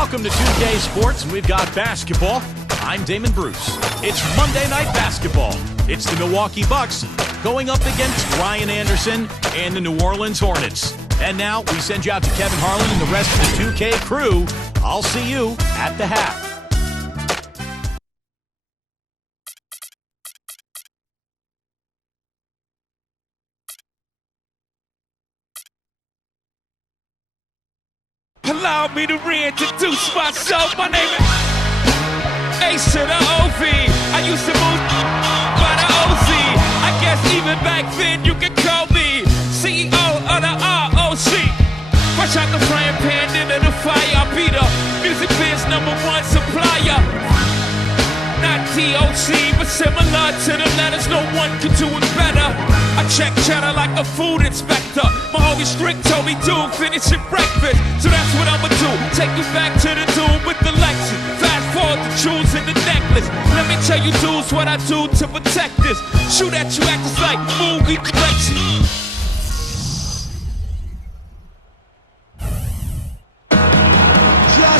Welcome to 2K Sports, and we've got basketball. I'm Damon Bruce. It's Monday Night Basketball. It's the Milwaukee Bucks going up against Ryan Anderson and the New Orleans Hornets. And now we send you out to Kevin Harlan and the rest of the 2K crew. I'll see you at the half. Allow me to reintroduce myself. My name is Ace to the OV. I used to move by the OZ. I guess even back then you could call me CEO of the ROC. Fresh out the frying pan into the fire. I be the music biz #1 supplier. Not DOC, but similar to the letters. No one could do it better. I check cheddar like a food inspector. My homie Strick told me, dude, finish your breakfast. So that's what I'ma do. Take you back to the dude with the Lexus. Fast forward the jewels in the necklace. Let me tell you, dudes, what I do to protect this. Shoot at you, act just like movie collection.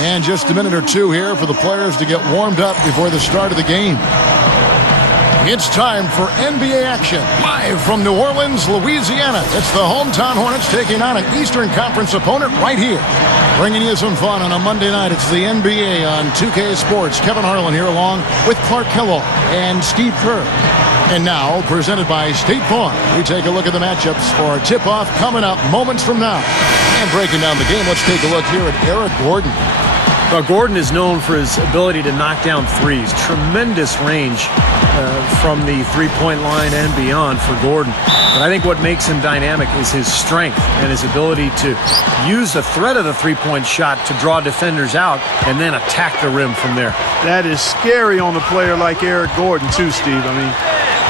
And just a minute or two here for the players to get warmed up before the start of the game. It's time for NBA action. Live from New Orleans, Louisiana. It's the hometown Hornets taking on an Eastern Conference opponent right here. Bringing you some fun on a Monday night. It's the NBA on 2K Sports. Kevin Harlan here along with Clark Kellogg and Steve Kerr. And now, presented by State Farm, we take a look at the matchups for our tip-off coming up moments from now. And breaking down the game, let's take a look here at Eric Gordon. Well, Gordon is known for his ability to knock down threes. Tremendous range from the three-point line and beyond for Gordon. But I think what makes him dynamic is his strength and his ability to use the threat of the three-point shot to draw defenders out and then attack the rim from there. That is scary on a player like Eric Gordon, too, Steve. I mean,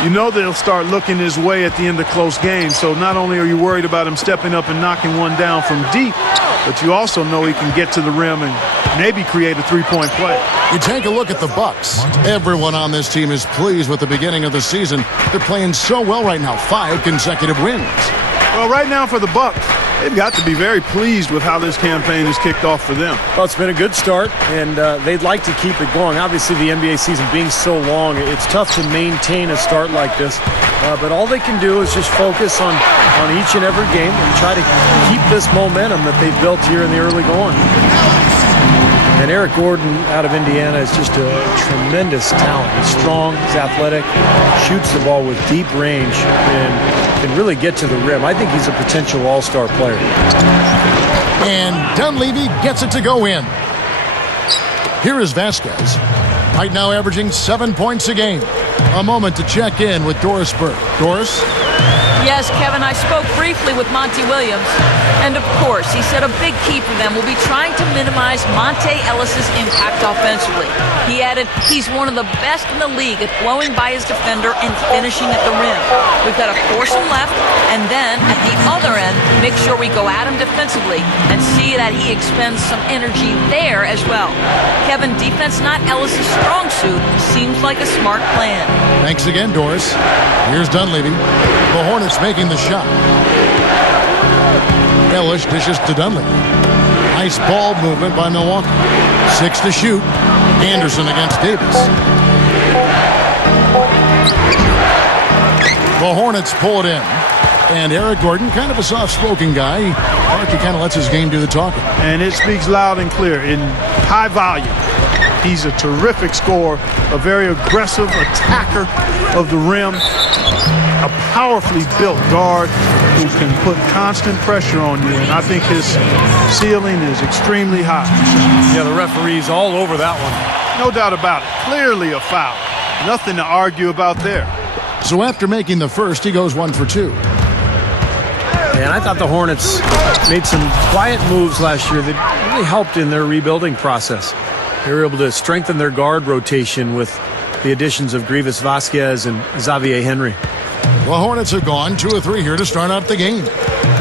you know they'll start looking his way at the end of close games. So not only are you worried about him stepping up and knocking one down from deep, but you also know he can get to the rim and maybe create a three-point play. You take a look at the Bucks. Everyone on this team is pleased with the beginning of the season. They're playing so well right now. 5 consecutive wins. Well, right now for the Bucks, they've got to be very pleased with how this campaign has kicked off for them. Well, it's been a good start, and they'd like to keep it going. Obviously, the NBA season being so long, it's tough to maintain a start like this. But all they can do is just focus on each and every game and try to keep this momentum that they've built here in the early going. And Eric Gordon out of Indiana is just a tremendous talent. He's strong, he's athletic, shoots the ball with deep range, and can really get to the rim. I think he's a potential all-star player. And Dunleavy gets it to go in. Here is Vasquez. Right now averaging 7 points a game. A moment to check in with Doris Burke. Doris? Yes, Kevin, I spoke briefly with Monty Williams, and of course, he said a big key for them will be trying to minimize Monte Ellis's impact offensively. He added, he's one of the best in the league at blowing by his defender and finishing at the rim. We've got to force him left, and then at the other end, make sure we go at him defensively and see that he expends some energy there as well. Kevin, defense not Ellis's strong suit seems like a smart plan. Thanks again, Doris. Here's Dunleavy. The Hornets making the shot. Ellis dishes to Dunleavy. Nice ball movement by Milwaukee. 6 to shoot. Anderson against Davis. The Hornets pull it in. And Eric Gordon, kind of a soft-spoken guy. He kind of lets his game do the talking. And it speaks loud and clear in high volume. He's a terrific scorer, a very aggressive attacker of the rim, a powerfully built guard who can put constant pressure on you, and I think his ceiling is extremely high. Yeah, the referee's all over that one. No doubt about it. Clearly a foul. Nothing to argue about there. So after making the first, he goes 1 for 2. And I thought the Hornets made some quiet moves last year that really helped in their rebuilding process. They were able to strengthen their guard rotation with the additions of Grievous Vasquez and Xavier Henry. The Hornets have gone 2 or 3 here to start out the game.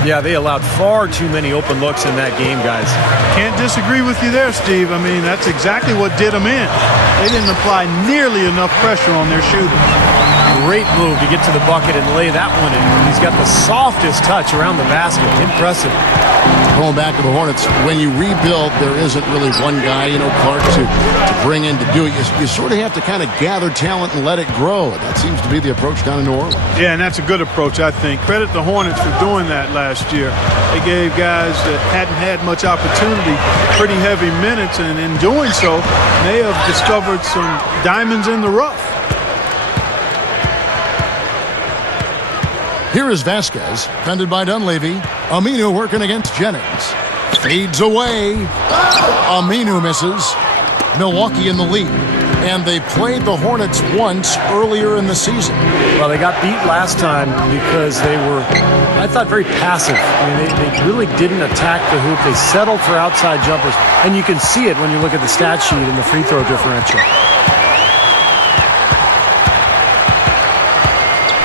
Yeah, they allowed far too many open looks in that game, guys. Can't disagree with you there, Steve. I mean, that's exactly what did them in. They didn't apply nearly enough pressure on their shooting. great move to get to the bucket and lay that one in. He's got the softest touch around the basket. Impressive. Going back to the Hornets, when you rebuild, there isn't really one guy, Clark, to bring in to do it. You sort of have to kind of gather talent and let it grow. That seems to be the approach down in New Orleans. Yeah, and that's a good approach, I think. Credit the Hornets for doing that last year. They gave guys that hadn't had much opportunity pretty heavy minutes, and in doing so, may have discovered some diamonds in the rough. Here is Vasquez, defended by Dunleavy. Aminu working against Jennings. Fades away. Aminu misses. Milwaukee in the lead. And they played the Hornets once earlier in the season. Well, they got beat last time because they were, I thought, very passive. I mean, they really didn't attack the hoop. They settled for outside jumpers. And you can see it when you look at the stat sheet and the free throw differential.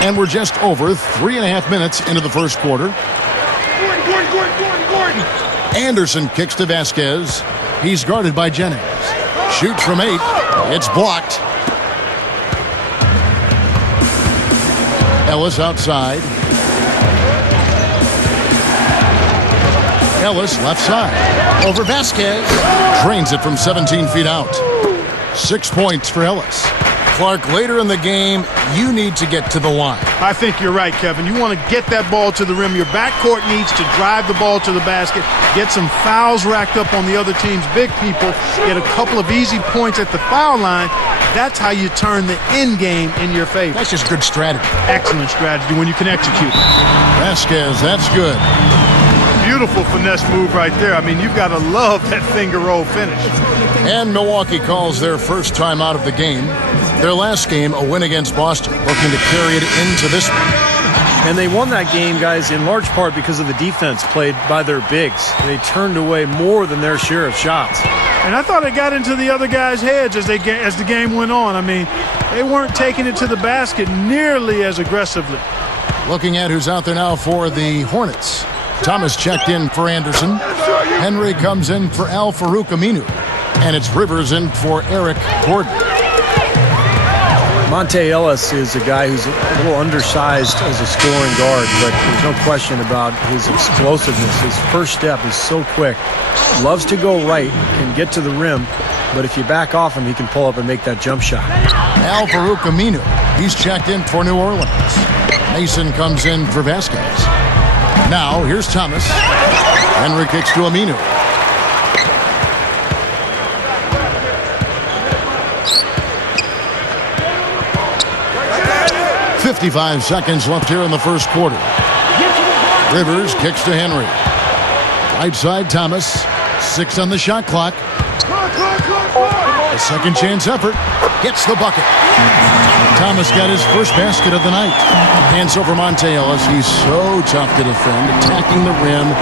And we're just over 3.5 minutes into the first quarter. Gordon. Anderson kicks to Vasquez. He's guarded by Jennings. Shoots from 8. It's blocked. Ellis outside. Ellis left side. Over Vasquez. Drains it from 17 feet out. 6 points for Ellis. Clark, later in the game, you need to get to the line. I think you're right, Kevin. You want to get that ball to the rim. Your backcourt needs to drive the ball to the basket, get some fouls racked up on the other team's big people, get a couple of easy points at the foul line. That's how you turn the end game in your favor. That's just good strategy. Excellent strategy when you can execute. Vasquez, that's good. Beautiful finesse move right there. I mean, you've got to love that finger roll finish. And Milwaukee calls their first time out of the game. Their last game, a win against Boston, looking to carry it into this one. And they won that game, guys, in large part because of the defense played by their bigs. They turned away more than their share of shots. And I thought it got into the other guys' heads as the game went on. I mean, they weren't taking it to the basket nearly as aggressively. Looking at who's out there now for the Hornets. Thomas checked in for Anderson. Henry comes in for Al-Farouq Aminu. And it's Rivers in for Eric Gordon. Monte Ellis is a guy who's a little undersized as a scoring guard, but there's no question about his explosiveness. His first step is so quick. Loves to go right, can get to the rim, but if you back off him, he can pull up and make that jump shot. Al-Farouq Aminu, he's checked in for New Orleans. Mason comes in for Vasquez. Now, here's Thomas. Henry kicks to Aminu. .55 seconds left here in the first quarter. Rivers kicks to Henry. Right side, Thomas. 6 on the shot clock. A second chance effort. Gets the bucket. Thomas got his first basket of the night. Hands over Monte Ellis. He's so tough to defend. Attacking the rim.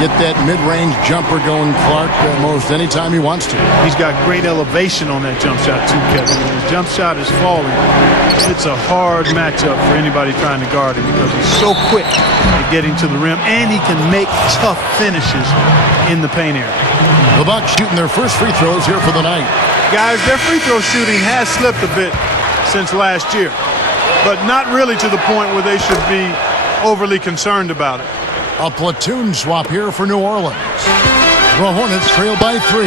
Get that mid-range jumper going, Clark, almost anytime he wants to. He's got great elevation on that jump shot, too, Kevin. When his jump shot is falling, it's a hard matchup for anybody trying to guard him because he's so quick at getting to the rim, and he can make tough finishes in the paint area. The Bucks shooting their first free throws here for the night. Guys, their free throw shooting has slipped a bit since last year, but not really to the point where they should be overly concerned about it. A platoon swap here for New Orleans. The Hornets trail by 3.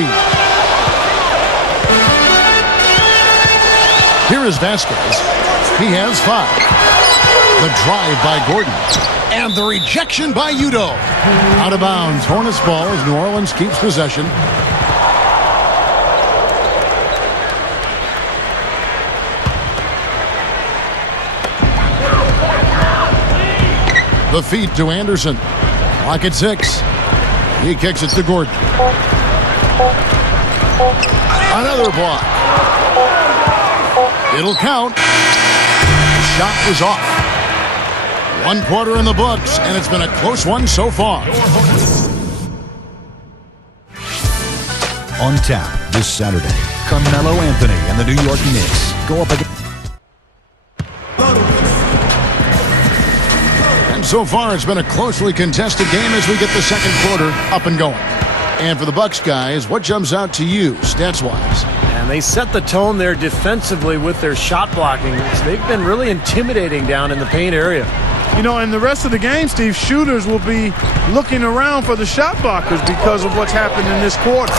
Here is Vasquez. He has 5. The drive by Gordon. And the rejection by Udo. Out of bounds. Hornets ball as New Orleans keeps possession. The feed to Anderson. Clock at 6. He kicks it to Gordon. Another block. It'll count. The shot is off. 1 quarter in the books, and it's been a close one so far. On tap this Saturday, Carmelo Anthony and the New York Knicks go up against. So far, it's been a closely contested game as we get the second quarter up and going. And for the Bucks guys, what jumps out to you, stats-wise? And they set the tone there defensively with their shot blocking. They've been really intimidating down in the paint area. You know, in the rest of the game, Steve, shooters will be looking around for the shot blockers because of what's happened in this quarter.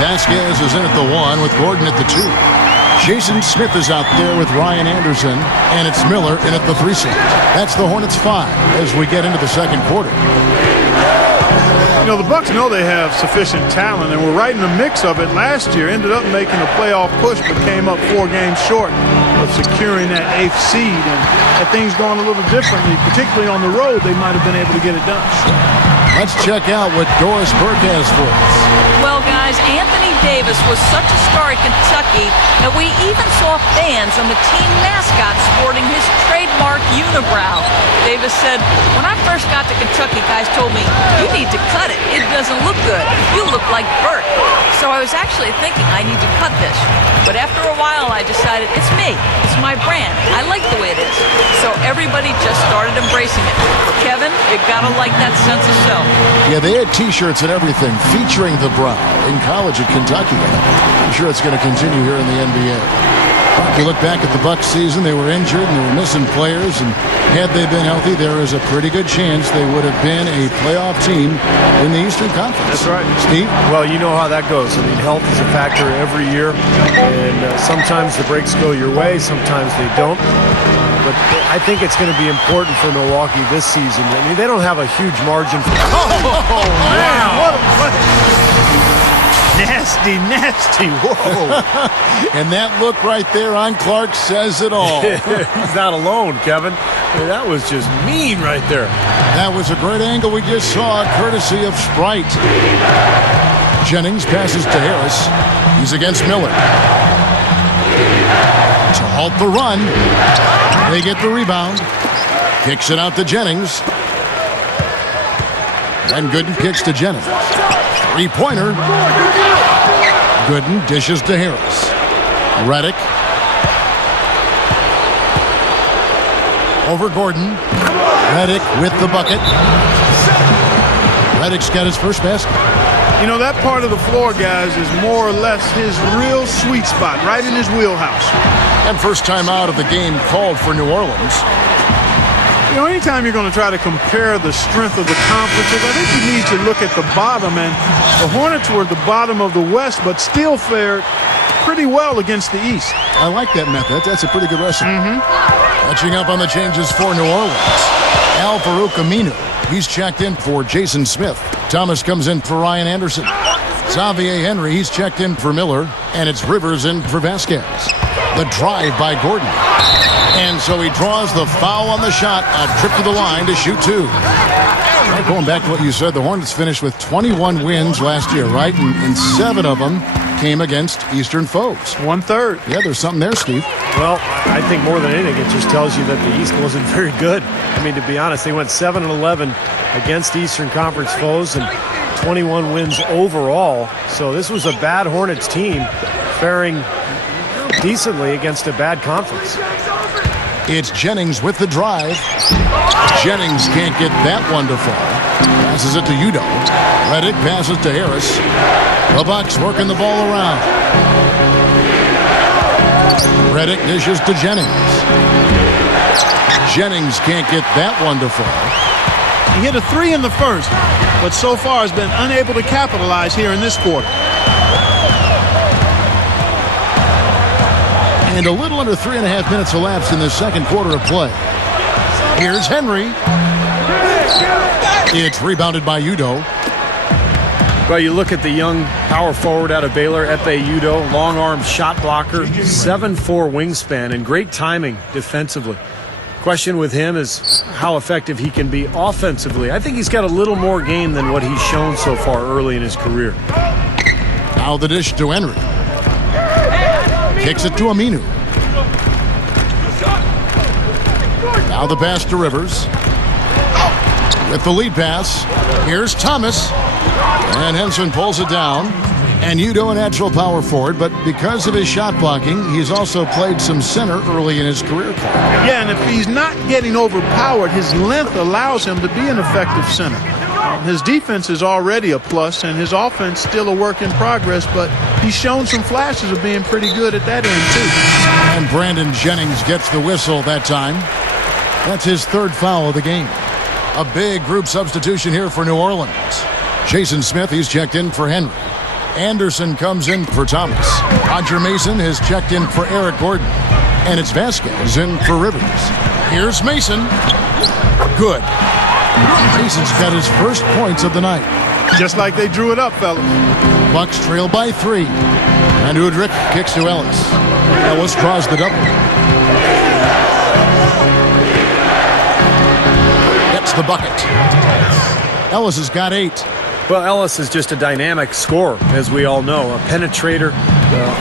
Vasquez is in at the 1 with Gordon at the 2. Jason Smith is out there with Ryan Anderson, and it's Miller in at the 3 slot. That's the Hornets 5 as we get into the second quarter. You know, the Bucks know they have sufficient talent, and were right in the mix of it last year. Ended up making a playoff push, but came up 4 games short of securing that 8th seed. And had things gone a little differently, particularly on the road, they might have been able to get it done. Let's check out what Doris Burke has for us. Well, guys, Anthony Davis was such a star at Kentucky that we even saw fans on the team mascot sporting his trademark unibrow. Davis said, "When I first got to Kentucky, guys told me, you need to cut it. It doesn't look good. You look like Burke." So I was actually thinking I need to cut this. But after a while, I decided it's me. It's my brand. I like the way it is. So everybody just started embracing it. For Kevin, you gotta like that sense of self. Yeah, they had T-shirts and everything featuring the brow in college at Kentucky. I'm sure it's going to continue here in the NBA. If you look back at the Bucks season, they were injured and they were missing players, and had they been healthy, there is a pretty good chance they would have been a playoff team in the Eastern Conference. That's right. Steve? Well, you know how that goes. I mean, health is a factor every year, and sometimes the breaks go your way, sometimes they don't. But I think it's going to be important for Milwaukee this season. I mean, they don't have a huge margin for... Oh, man, what nasty, nasty, whoa. And that look right there on Clark says it all. He's not alone, Kevin. I mean, that was just mean right there. That was a great angle we just saw, courtesy of Sprite. Jennings passes to Harris. He's against Miller. To halt the run. They get the rebound. Kicks it out to Jennings. And Gooden kicks to Jennings. Three-pointer. Gooden dishes to Harris. Redick. Over Gordon. Redick with the bucket. Redick's got his first basket. You know, that part of the floor, guys, is more or less his real sweet spot, right in his wheelhouse. And first time out of the game called for New Orleans. You know, anytime you're going to try to compare the strength of the conferences, I think you need to look at the bottom. And the Hornets were at the bottom of the West, but still fared pretty well against the East. I like that method. That's a pretty good recipe. Catching up on the changes for New Orleans. Al Farouk Aminu. He's checked in for Jason Smith. Thomas comes in for Ryan Anderson. Xavier Henry, he's checked in for Miller. And it's Rivers in for Vasquez. The drive by Gordon. And so he draws the foul on the shot. A trip to the line to shoot 2. Going back to what you said, the Hornets finished with 21 wins last year, right? And 7 of them came against Eastern foes. 1/3. Yeah, there's something there, Steve. Well, I think more than anything, it just tells you that the East wasn't very good. I mean, to be honest, they went 7-11 against Eastern Conference foes and 21 wins overall. So this was a bad Hornets team faring decently against a bad conference. It's Jennings with the drive. Jennings can't get that one to fall. Passes it to Udo. Redick passes to Harris. The Bucks working the ball around. Redick dishes to Jennings. Jennings can't get that one to fall. He hit a 3 in the first, but so far has been unable to capitalize here in this quarter. And a little under 3.5 minutes elapsed in the second quarter of play. Here's Henry. It's rebounded by Udo. Well, you look at the young power forward out of Baylor, Epe Udo, long-arm shot blocker, 7'4" wingspan, and great timing defensively. Question with him is how effective he can be offensively. I think he's got a little more game than what he's shown so far early in his career. Now the dish to Henry. Kicks it to Aminu. Now the pass to Rivers. With the lead pass, here's Thomas. And Henson pulls it down. And Udo a natural power forward, but because of his shot blocking, he's also played some center early in his career. Yeah, and if he's not getting overpowered, his length allows him to be an effective center. His defense is already a plus, and his offense still a work in progress, but he's shown some flashes of being pretty good at that end, too. And Brandon Jennings gets the whistle that time. That's his third foul of the game. A big group substitution here for New Orleans. Jason Smith, he's checked in for Henry. Anderson comes in for Thomas. Roger Mason has checked in for Eric Gordon. And it's Vasquez in for Rivers. Here's Mason. Good. Mason's got his first points of the night. Just like they drew it up, fellas. Bucks trail by 3. And Udrich kicks to Ellis. Ellis draws the double. Gets the bucket. Ellis has got 8. Well, Ellis is just a dynamic scorer, as we all know. A penetrator,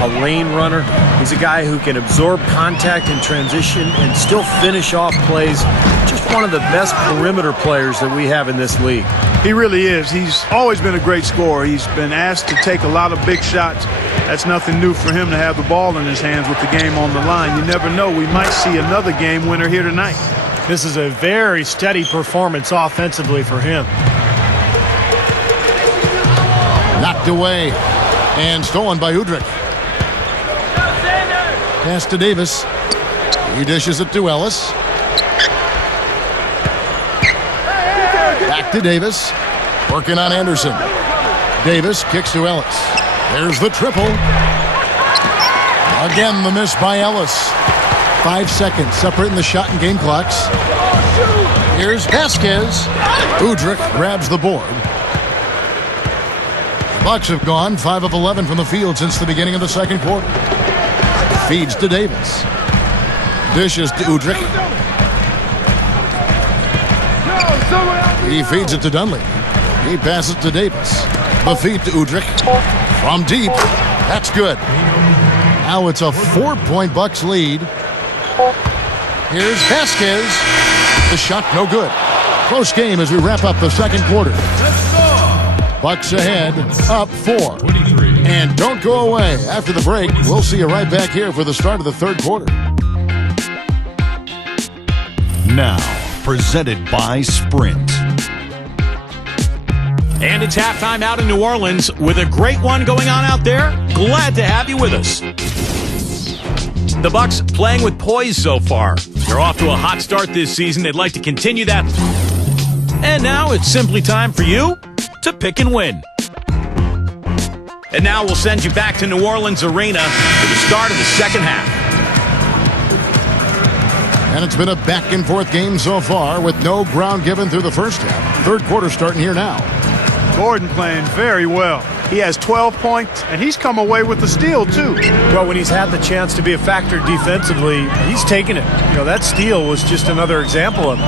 a lane runner. He's a guy who can absorb contact in transition and still finish off plays. Just one of the best perimeter players that we have in this league. He really is. He's always been a great scorer. He's been asked to take a lot of big shots. That's nothing new for him to have the ball in his hands with the game on the line. You never know. We might see another game winner here tonight. This is a very steady performance offensively for him. Knocked away and stolen by Udrich. Pass to Davis. He dishes it to Ellis. Back to Davis. Working on Anderson. Davis kicks to Ellis. There's the triple. Again, the miss by Ellis. 5 seconds separating the shot and game clocks. Here's Vasquez. Udrich grabs the board. Bucks have gone 5 of 11 from the field since the beginning of the second quarter. Feeds to Davis. Dishes to Udrich. He feeds it to Dunleavy. He passes to Davis. The feed to Udrich. From deep. That's good. Now it's a 4-point Bucks lead. Here's Vasquez. The shot no good. Close game as we wrap up the second quarter. Bucks ahead, up 4. And don't go away. After the break, we'll see you right back here for the start of the third quarter. Now, presented by Sprint. And it's halftime out in New Orleans with a great one going on out there. Glad to have you with us. The Bucks playing with poise so far. They're off to a hot start this season. They'd like to continue that. And now it's simply time for you to pick and win. And now we'll send you back to New Orleans Arena for the start of the second half. And it's been a back-and-forth game so far with no ground given through the first half. Third quarter starting here now. Gordon playing very well. He has 12 points, and he's come away with the steal, too. Well, when he's had the chance to be a factor defensively, he's taken it. You know, that steal was just another example of it.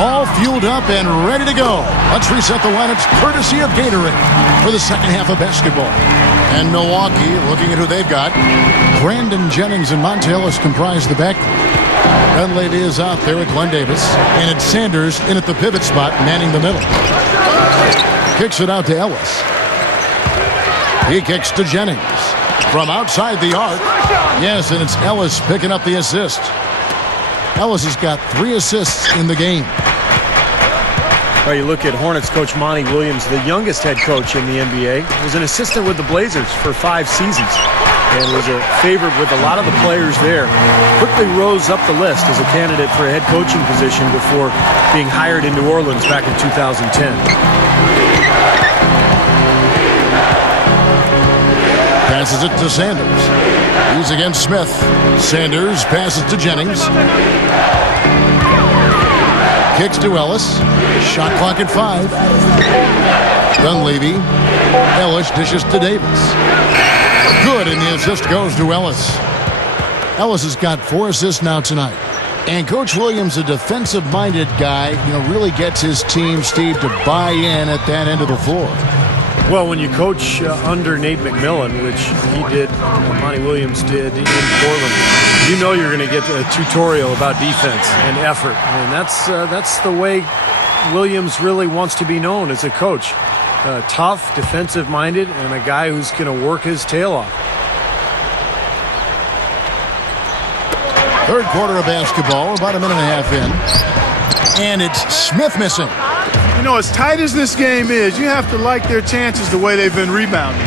All fueled up and ready to go. Let's reset the lineups courtesy of Gatorade for the second half of basketball. And Milwaukee, looking at who they've got, Brandon Jennings and Monte Ellis comprise the backcourt. Dunleavy is out there with Glenn Davis, and it's Sanders in at the pivot spot, manning the middle. Kicks it out to Ellis. He kicks to Jennings. From outside the arc. Yes, and it's Ellis picking up the assist. Ellis has got 3 assists in the game. Well, you look at Hornets coach Monty Williams, the youngest head coach in the NBA, was an assistant with the Blazers for 5 seasons and was a favorite with a lot of the players there. Quickly rose up the list as a candidate for a head coaching position before being hired in New Orleans back in 2010. Passes it to Sanders. He's against Smith. Sanders passes to Jennings. Kicks to Ellis. Shot clock at 5. Dunleavy. Ellis dishes to Davis. Good, and the assist goes to Ellis. Ellis has got 4 assists now tonight. And Coach Williams, a defensive-minded guy, really gets his team, Steve, to buy in at that end of the floor. Well, when you coach under Nate McMillan, which he did, Monty Williams did in Portland, you know you're going to get a tutorial about defense and effort. And that's the way Williams really wants to be known as a coach. Tough, defensive-minded, and a guy who's going to work his tail off. Third quarter of basketball, about a minute and a half in. And it's Smith missing. You know, as tight as this game is, you have to like their chances the way they've been rebounding.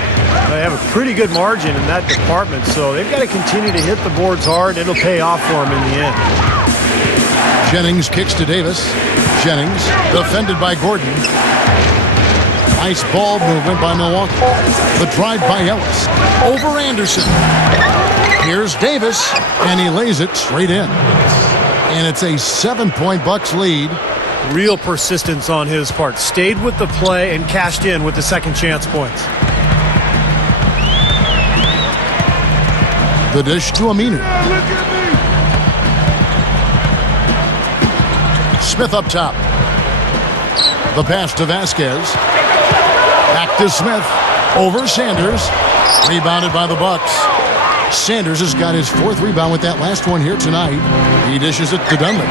They have a pretty good margin in that department, so they've got to continue to hit the boards hard. It'll pay off for them in the end. Jennings kicks to Davis. Jennings defended by Gordon. Nice ball movement by Milwaukee. The drive by Ellis. Over Anderson. Here's Davis, and he lays it straight in. And it's a 7-point Bucks lead. Real persistence on his part. Stayed with the play and cashed in with the second chance points. The dish to Aminu. Smith up top. The pass to Vasquez. Back to Smith. Over Sanders. Rebounded by the Bucks. Sanders has got his 4th rebound with that last one here tonight. He dishes it to Dunlap.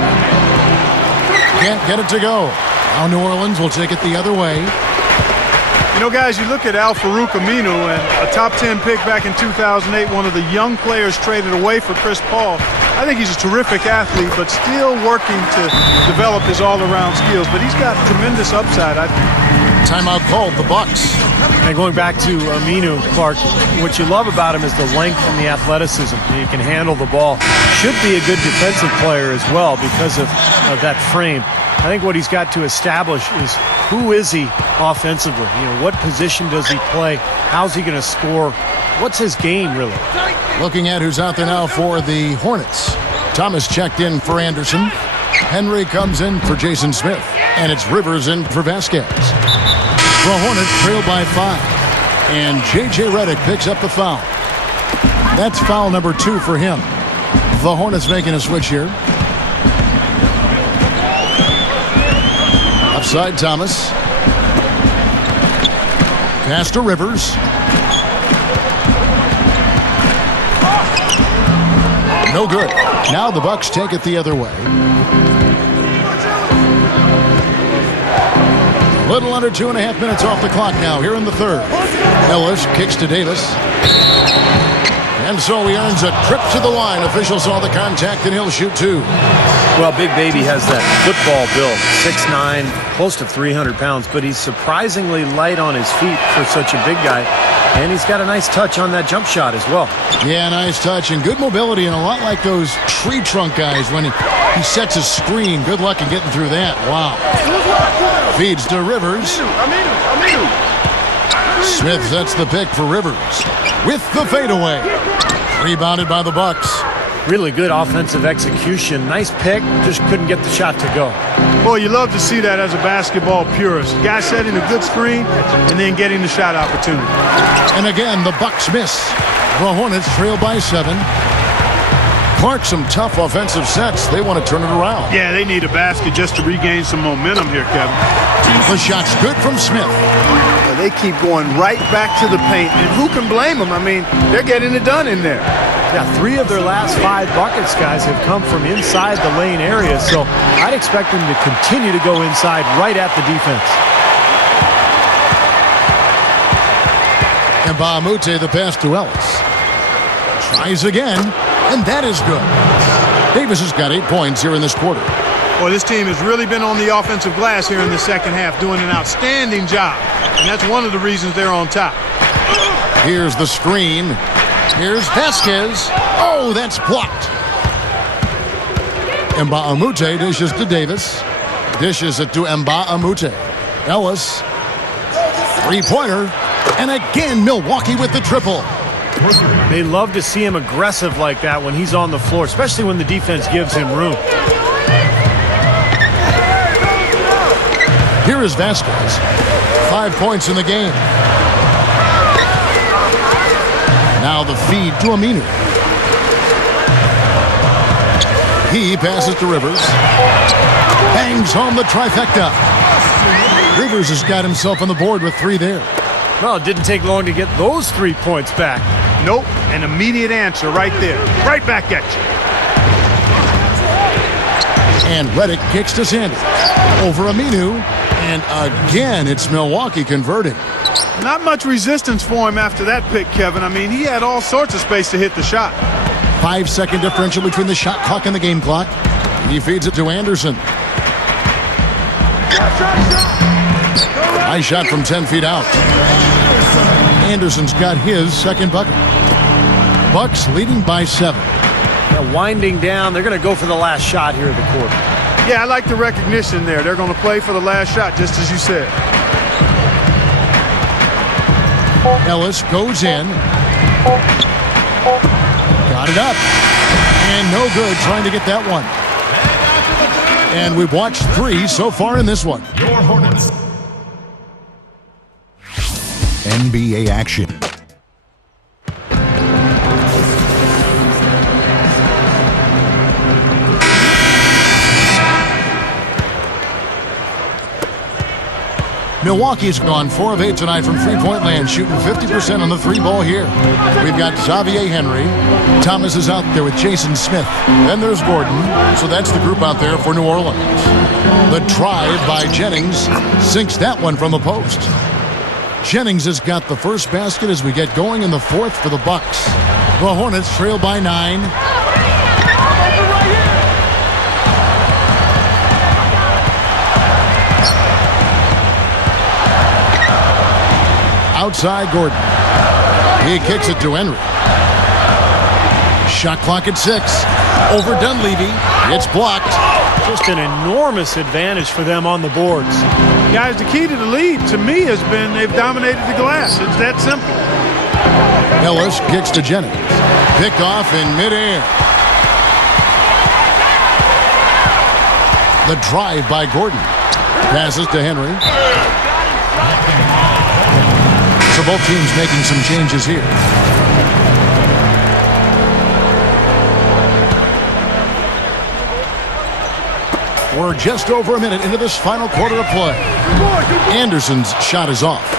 Can't get it to go. Now New Orleans will take it the other way. You know, guys, you look at Al-Farouq Aminu, and a top 10 pick back in 2008, one of the young players traded away for Chris Paul. I think he's a terrific athlete, but still working to develop his all-around skills. But he's got tremendous upside, I think. Timeout called, the Bucks. And going back to Aminu, Clark, what you love about him is the length and the athleticism. He can handle the ball. Should be a good defensive player as well because of that frame. I think what he's got to establish is who is he offensively? You know, what position does he play? How's he going to score? What's his game, really? Looking at who's out there now for the Hornets. Thomas checked in for Anderson. Henry comes in for Jason Smith. And it's Rivers in for Vasquez. The Hornets trail by 5. And J.J. Redick picks up the foul. That's foul number 2 for him. The Hornets making a switch here. Upside Thomas. Pass to Rivers. No good. Now the Bucks take it the other way. A little under 2.5 minutes off the clock now here in the third. Ellis kicks to Davis. And so he earns a trip to the line. Officials saw the contact and he'll shoot 2. Well, Big Baby has that football build, 6'9", close to 300 pounds, but he's surprisingly light on his feet for such a big guy. And he's got a nice touch on that jump shot as well. Yeah, nice touch and good mobility, and a lot like those tree trunk guys when he sets a screen. Good luck in getting through that. Wow. Feeds to Rivers. Smith sets the pick for Rivers with the fadeaway. Rebounded by the Bucks. Really good offensive execution. Nice pick, just couldn't get the shot to go. Boy, you love to see that as a basketball purist. Guy setting a good screen and then getting the shot opportunity. And again, the Bucks miss. The Hornets trail by 7. Clark, some tough offensive sets. They want to turn it around. Yeah, they need a basket just to regain some momentum here, Kevin. The shot's good from Smith. They keep going right back to the paint, and who can blame them? I mean, they're getting it done in there. Yeah, 3 of their last 5 buckets, guys, have come from inside the lane area, so I'd expect them to continue to go inside right at the defense. And Bahamute, the pass to Ellis. Tries again, and that is good. Davis has got 8 points here in this quarter. Well, this team has really been on the offensive glass here in the second half, doing an outstanding job. And that's one of the reasons they're on top. Here's the screen. Here's Vasquez. Oh, that's blocked. Mbaamute dishes to Davis. Dishes it to Mbaamute. Ellis. 3-pointer. And again, Milwaukee with the triple. They love to see him aggressive like that when he's on the floor, especially when the defense gives him room. Here is Vasquez. 5 points in the game. Now the feed to Aminu. He passes to Rivers. Bangs home the trifecta. Rivers has got himself on the board with 3 there. Well, it didn't take long to get those 3 points back. Nope, an immediate answer right there. Right back at you. And Redick kicks to Sanders. Over Aminu. And again, it's Milwaukee converting. Not much resistance for him after that pick, Kevin. I mean, he had all sorts of space to hit the shot. 5-second differential between the shot clock and the game clock. He feeds it to Anderson. Nice shot from 10 feet out. Anderson's got his second bucket. Bucks leading by 7. Now winding down, they're going to go for the last shot here at the court. Yeah, I like the recognition there. They're going to play for the last shot, just as you said. Ellis goes in. Got it up. And no good trying to get that one. And we've watched 3 so far in this one. Your Hornets. NBA action. Milwaukee's gone 4 of 8 tonight from three-point land, shooting 50% on the 3-ball here. We've got Xavier Henry. Thomas is out there with Jason Smith. Then there's Gordon. So that's the group out there for New Orleans. The drive by Jennings sinks that one from the post. Jennings has got the first basket as we get going in the 4th for the Bucks. The Hornets trail by 9. Outside Gordon. He kicks it to Henry. Shot clock at 6. Over Dunleavy. It's blocked. Just an enormous advantage for them on the boards. Guys, the key to the lead, to me, has been they've dominated the glass. It's that simple. Ellis kicks to Jennings. Picked off in midair. The drive by Gordon. Passes to Henry. So both teams making some changes here. We're just over a minute into this final quarter of play. Anderson's shot is off.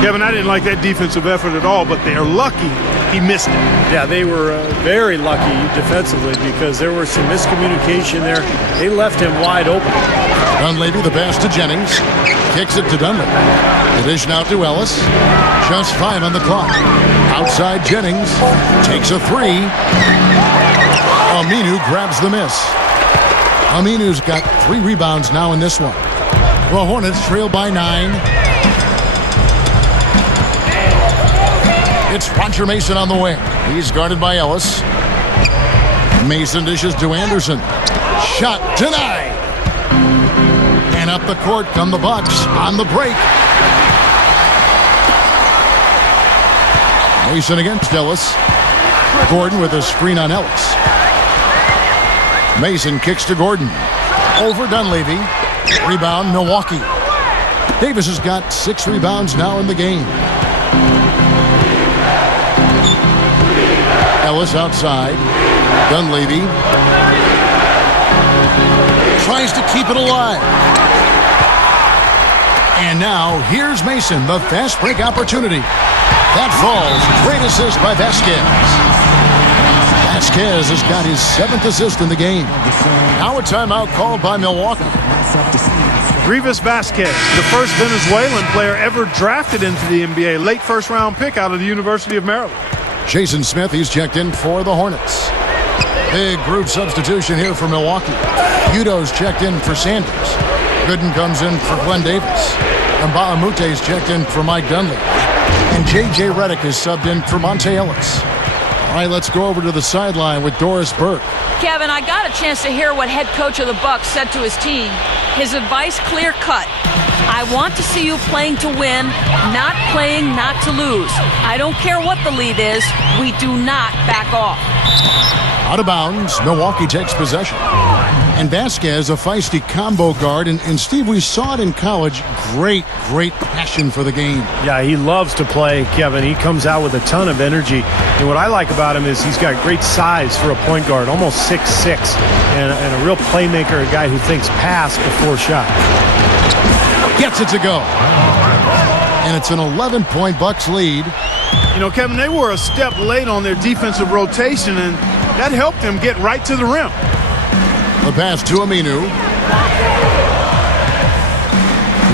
Kevin, I didn't like that defensive effort at all, but they're lucky he missed it. Yeah, they were very lucky defensively because there was some miscommunication there. They left him wide open. Dunleavy, the pass to Jennings. Kicks it to Dunleavy. The dish now to Ellis. Just 5 on the clock. Outside Jennings. Takes a 3. Aminu grabs the miss. Aminu's got 3 rebounds now in this one. The Hornets trail by 9. It's Roger Mason on the wing. He's guarded by Ellis. Mason dishes to Anderson. Shot denied. And up the court come the Bucks on the break. Mason against Ellis. Gordon with a screen on Ellis. Mason kicks to Gordon. Over Dunleavy. Rebound Milwaukee. Davis has got 6 rebounds now in the game. Ellis outside. Dunleavy tries to keep it alive. And now here's Mason, the fast break opportunity. That falls. Great assist by Vasquez. Vasquez has got his 7th assist in the game. Now a timeout called by Milwaukee. Rivas Vasquez, the first Venezuelan player ever drafted into the NBA, late first-round pick out of the University of Maryland. Jason Smith, he's checked in for the Hornets. Big group substitution here for Milwaukee. Udo's checked in for Sanders. Gooden comes in for Glenn Davis. And Baamute's checked in for Mike Dunleavy. And J.J. Redick is subbed in for Monte Ellis. All right, let's go over to the sideline with Doris Burke. Kevin, I got a chance to hear what head coach of the Bucks said to his team. His advice clear cut. I want to see you playing to win, not playing not to lose. I don't care what the lead is. We do not back off. Out of bounds, Milwaukee takes possession. And Vasquez, a feisty combo guard. And Steve, we saw it in college. Great passion for the game. Yeah, he loves to play, Kevin. He comes out with a ton of energy. And what I like about him is he's got great size for a point guard, almost 6'6", and a real playmaker, a guy who thinks pass before shot. Gets it to go. And it's an 11-point Bucks lead. You know, Kevin, they were a step late on their defensive rotation, and that helped them get right to the rim. The pass to Aminu.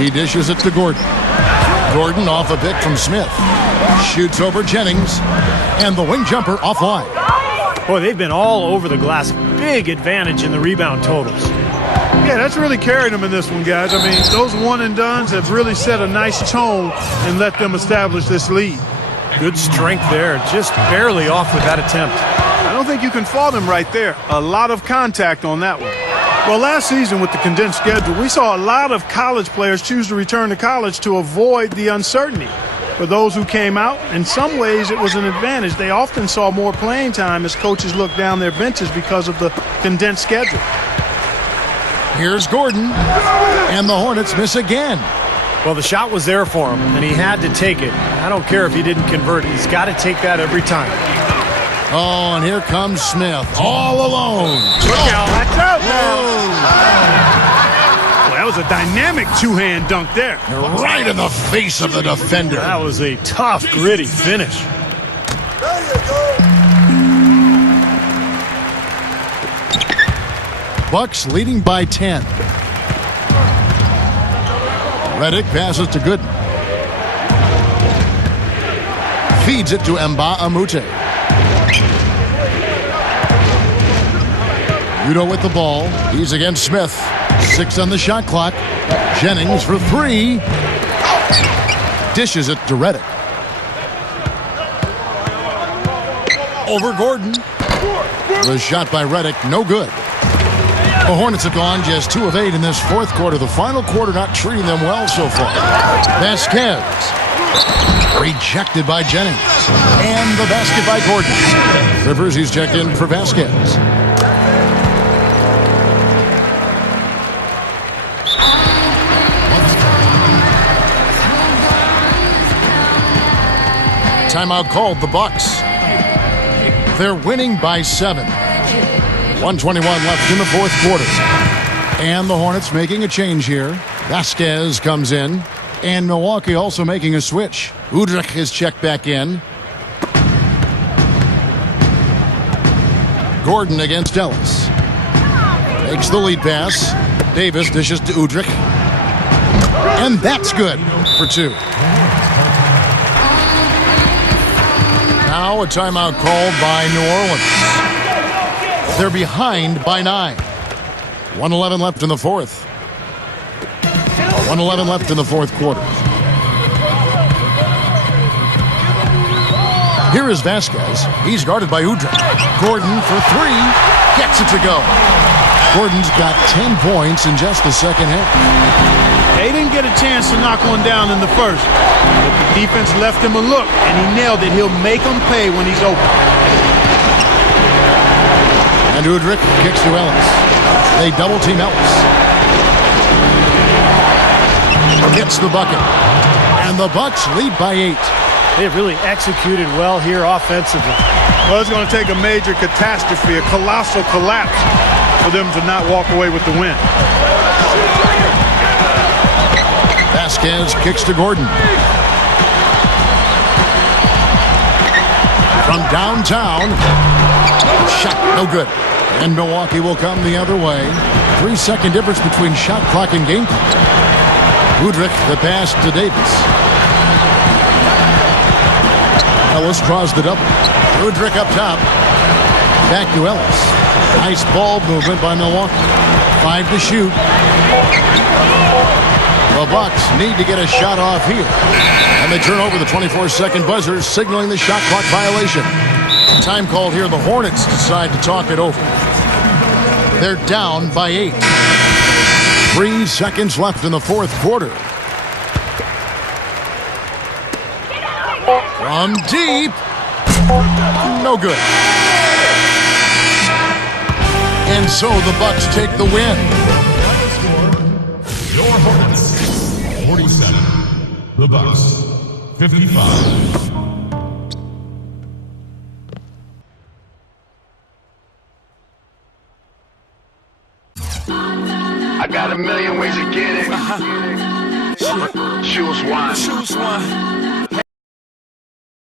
He dishes it to Gordon. Gordon off a pick from Smith. Shoots over Jennings. And the wing jumper offline. Boy, they've been all over the glass. Big advantage in the rebound totals. Yeah, that's really carried them in this one, guys. I mean, those one-and-dones have really set a nice tone and let them establish this lead. Good strength there. Just barely off with that attempt. I don't think you can fault him right there. A lot of contact on that one. Well, last season with the condensed schedule, we saw a lot of college players choose to return to college to avoid the uncertainty. For those who came out, in some ways it was an advantage. They often saw more playing time as coaches looked down their benches because of the condensed schedule. Here's Gordon, and the Hornets miss again. Well, the shot was there for him, and he had to take it. I don't care if he didn't convert it. He's got to take that every time. Oh, and here comes Smith, all alone. Look out. Watch out now. Well, that was a dynamic two-hand dunk there. Right in the face of the defender. That was a tough, gritty finish. There you go. Bucks leading by 10. Redick passes to Gooden. Feeds it to Mba Amute. Udo with the ball. He's against Smith. 6 on the shot clock. Jennings for 3. Dishes it to Redick. Over Gordon. The shot by Redick, no good. The Hornets have gone just 2 of 8 in this fourth quarter. The final quarter not treating them well so far. Vasquez. Rejected by Jennings. And the basket by Gordon. Rivers, he's checked in for Vasquez. Timeout called the Bucks. They're winning by 7. 1:21 left in the fourth quarter. And the Hornets making a change here. Vasquez comes in. And Milwaukee also making a switch. Udrich is checked back in. Gordon against Ellis. Makes the lead pass. Davis dishes to Udrich. And that's good for 2. Now a timeout called by New Orleans. They're behind by 9. 1:11 left in the fourth. 1:11 left in the fourth quarter. Here is Vasquez. He's guarded by Udrich. Gordon for 3. Gets it to go. Gordon's got 10 points in just the second half. They didn't get a chance to knock one down in the first. But the defense left him a look, and he nailed it. He'll make them pay when he's open. And Udrich kicks to Ellis. They double-team Ellis. Gets the bucket. And the Bucks lead by 8. They've really executed well here offensively. Well, it's going to take a major catastrophe, a colossal collapse, for them to not walk away with the win. Vasquez kicks to Gordon. From downtown. Shot no good. And Milwaukee will come the other way. 3-second difference between shot clock and game clock. Udrich the pass to Davis. Ellis draws the double. Udrich up top. Back to Ellis. Nice ball movement by Milwaukee. 5 to shoot. The Bucks need to get a shot off here. And they turn over the 24-second buzzer, signaling the shot clock violation. Time called here. The Hornets decide to talk it over. They're down by 8. 3 seconds left in the fourth quarter. From deep. No good. And so the Bucks take the win. Your Hornets, 47. The Bucks, 55. I got a million ways to get it. Choose one. Choose one.